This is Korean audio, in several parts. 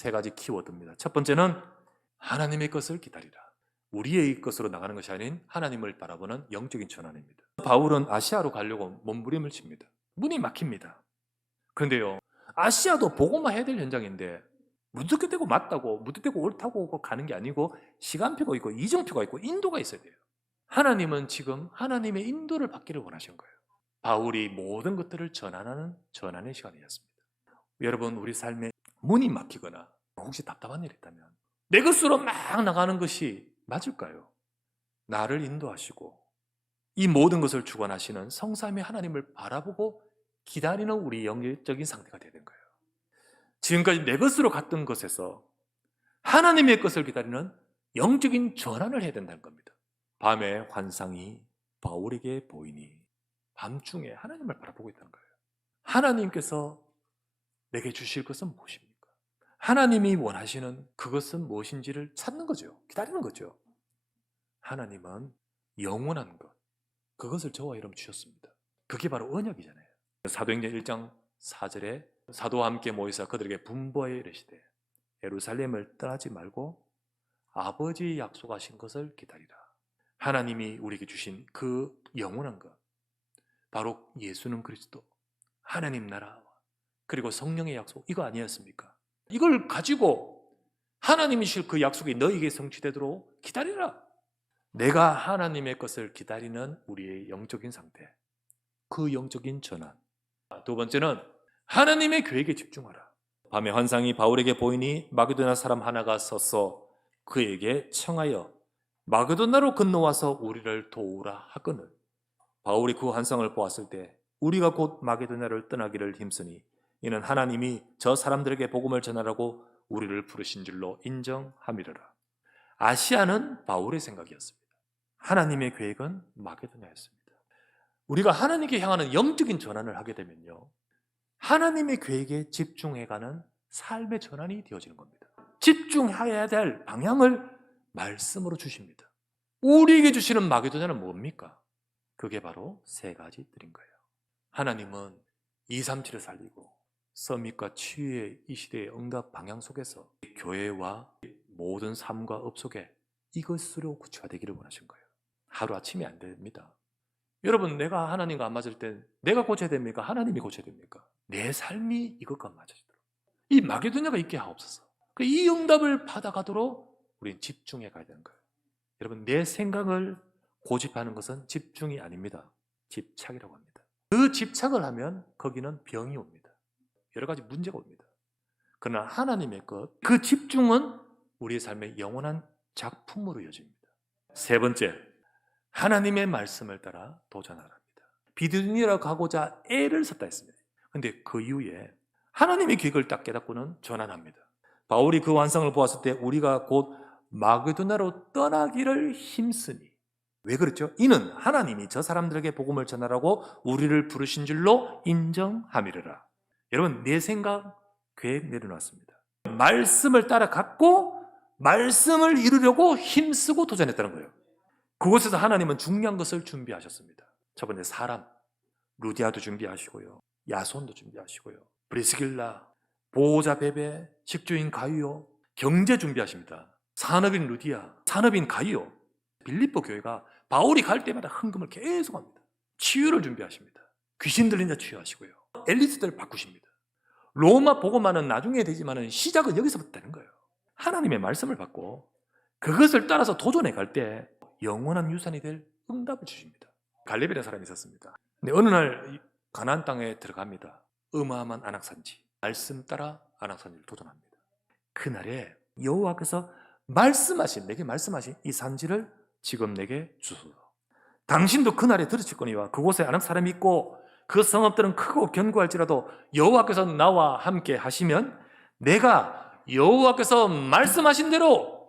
세 가지 키워드입니다. 첫 번째는 하나님의 것을 기다리라. 우리의 것으로 나가는 것이 아닌 하나님을 바라보는 영적인 전환입니다. 바울은 아시아로 가려고 몸부림을 칩니다. 문이 막힙니다. 그런데요, 아시아도 보고만 해야 될 현장인데 무턱대고 맞다고 무턱대고 옳다고 가는 게 아니고 시간표가 있고 이정표가 있고 인도가 있어야 돼요. 하나님은 지금 하나님의 인도를 받기를 원하신 거예요. 바울이 모든 것들을 전환하는 전환의 시간이었습니다. 여러분, 우리 삶에 문이 막히거나 혹시 답답한 일이 있다면 내 것으로 막 나가는 것이 맞을까요? 나를 인도하시고 이 모든 것을 주관하시는 성삼위 하나님을 바라보고 기다리는 우리 영적인 상태가 되는 거예요. 지금까지 내 것으로 갔던 것에서 하나님의 것을 기다리는 영적인 전환을 해야 된다는 겁니다. 밤에 환상이 바울에게 보이니 밤중에 하나님을 바라보고 있다는 거예요. 하나님께서 내게 주실 것은 무엇입니까? 하나님이 원하시는 그것은 무엇인지를 찾는 거죠. 기다리는 거죠. 하나님은 영원한 것, 그것을 저와 여러분 주셨습니다. 그게 바로 언약이잖아요. 사도행전 1장 4절에 사도와 함께 모이사 그들에게 분부하여 이르시되 예루살렘을 떠나지 말고 아버지 약속하신 것을 기다리라. 하나님이 우리에게 주신 그 영원한 것, 바로 예수는 그리스도, 하나님 나라, 그리고 성령의 약속, 이거 아니었습니까? 이걸 가지고 하나님이 주실 그 약속이 너에게 성취되도록 기다리라. 내가 하나님의 것을 기다리는 우리의 영적인 상태, 그 영적인 전환. 두 번째는 하나님의 계획에 집중하라. 밤에 환상이 바울에게 보이니 마게도냐 사람 하나가 서서 그에게 청하여 마게도냐로 건너와서 우리를 도우라 하거늘. 바울이 그 환상을 보았을 때 우리가 곧 마게도냐를 떠나기를 힘쓰니 이는 하나님이 저 사람들에게 복음을 전하라고 우리를 부르신 줄로 인정함이로라. 아시아는 바울의 생각이었습니다. 하나님의 계획은 마게도냐였습니다. 우리가 하나님께 향하는 영적인 전환을 하게 되면요, 하나님의 계획에 집중해가는 삶의 전환이 되어지는 겁니다. 집중해야 될 방향을 말씀으로 주십니다. 우리에게 주시는 마게도냐는 뭡니까? 그게 바로 세 가지들인 거예요. 하나님은 237을 살리고 서밋과 치유의 이 시대의 응답 방향 속에서 교회와 모든 삶과 업 속에 이것으로 구체화되기를 원하신 거예요. 하루아침에 안 됩니다. 여러분, 내가 하나님과 안 맞을 때 내가 고쳐야 됩니까? 하나님이 고쳐야 됩니까? 내 삶이 이것과 맞아지도록 이 마게도냐가 있게 하옵소서. 이 응답을 받아가도록 우리는 집중해 가야 되는 거예요. 여러분, 내 생각을 고집하는 것은 집중이 아닙니다. 집착이라고 합니다. 그 집착을 하면 거기는 병이 옵니다. 여러 가지 문제가 옵니다. 그러나 하나님의 것, 그 집중은 우리의 삶의 영원한 작품으로 이어집니다. 세 번째, 하나님의 말씀을 따라 도전하랍니다. 비두니라 가고자 애를 썼다 했습니다. 그런데 그 이후에 하나님의 계획을 딱 깨닫고는 전환합니다. 바울이 그 완성을 보았을 때 우리가 곧 마게도냐로 떠나기를 힘쓰니, 왜 그랬죠? 이는 하나님이 저 사람들에게 복음을 전하라고 우리를 부르신 줄로 인정함이르라. 여러분, 내 생각, 계획 내려놨습니다. 말씀을 따라갔고 말씀을 이루려고 힘쓰고 도전했다는 거예요. 그곳에서 하나님은 중요한 것을 준비하셨습니다. 첫 번째, 사람, 루디아도 준비하시고요, 야손도 준비하시고요, 브리스길라, 보호자 베베, 식주인 가이오, 경제 준비하십니다. 산업인 루디아, 산업인 가이오. 빌립보 교회가 바울이 갈 때마다 헌금을 계속합니다. 치유를 준비하십니다. 귀신 들린 자 치유하시고요, 엘리트들 바꾸십니다. 로마 복음화는 나중에 되지만 시작은 여기서부터 되는 거예요. 하나님의 말씀을 받고 그것을 따라서 도전해 갈 때 영원한 유산이 될 응답을 주십니다. 갈렙이라는 사람이 있었습니다. 근데 어느 날 가나안 땅에 들어갑니다. 어마어마한 안악산지, 말씀 따라 안악산지를 도전합니다. 그날에 여호와께서 내게 말씀하신 이 산지를 지금 내게 주소서. 당신도 그날에 들으셨거니와 그곳에 안악 사람이 있고 그 성읍들은 크고 견고할지라도 여호와께서 나와 함께 하시면 내가 여호와께서 말씀하신 대로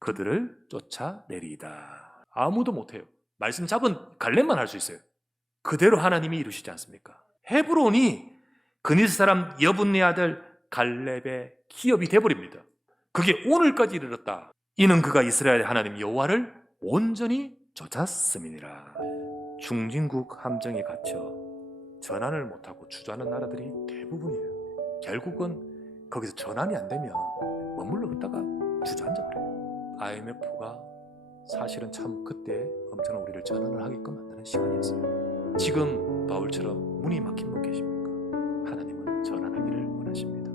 그들을 쫓아내리이다. 아무도 못해요. 말씀 잡은 갈렙만 할 수 있어요. 그대로 하나님이 이루시지 않습니까? 헤브론이 그니스 사람 여분네 아들 갈렙의 기업이 돼버립니다. 그게 오늘까지 이르렀다. 이는 그가 이스라엘의 하나님 여호와를 온전히 쫓았음이니라. 중진국 함정에 갇혀 전환을 못하고 주저하는 나라들이 대부분이에요. 결국은 거기서 전환이 안 되면 머물러 있다가 주저앉아 버려요. IMF가 사실은 참 그때 엄청난 우리를 전환을 하게끔 만드는 시간이었어요. 지금 바울처럼 문이 막힌 분 계십니까? 하나님은 전환하기를 원하십니다.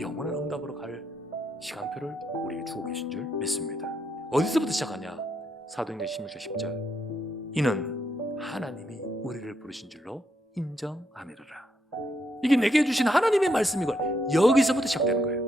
영원한 응답으로 갈 시간표를 우리에게 주고 계신 줄 믿습니다. 어디서부터 시작하냐? 사도행전 16장 10절. 이는 하나님이 우리를 부르신 줄로 인정함이로라. 이게 내게 주신 하나님의 말씀이걸. 여기서부터 시작되는 거예요.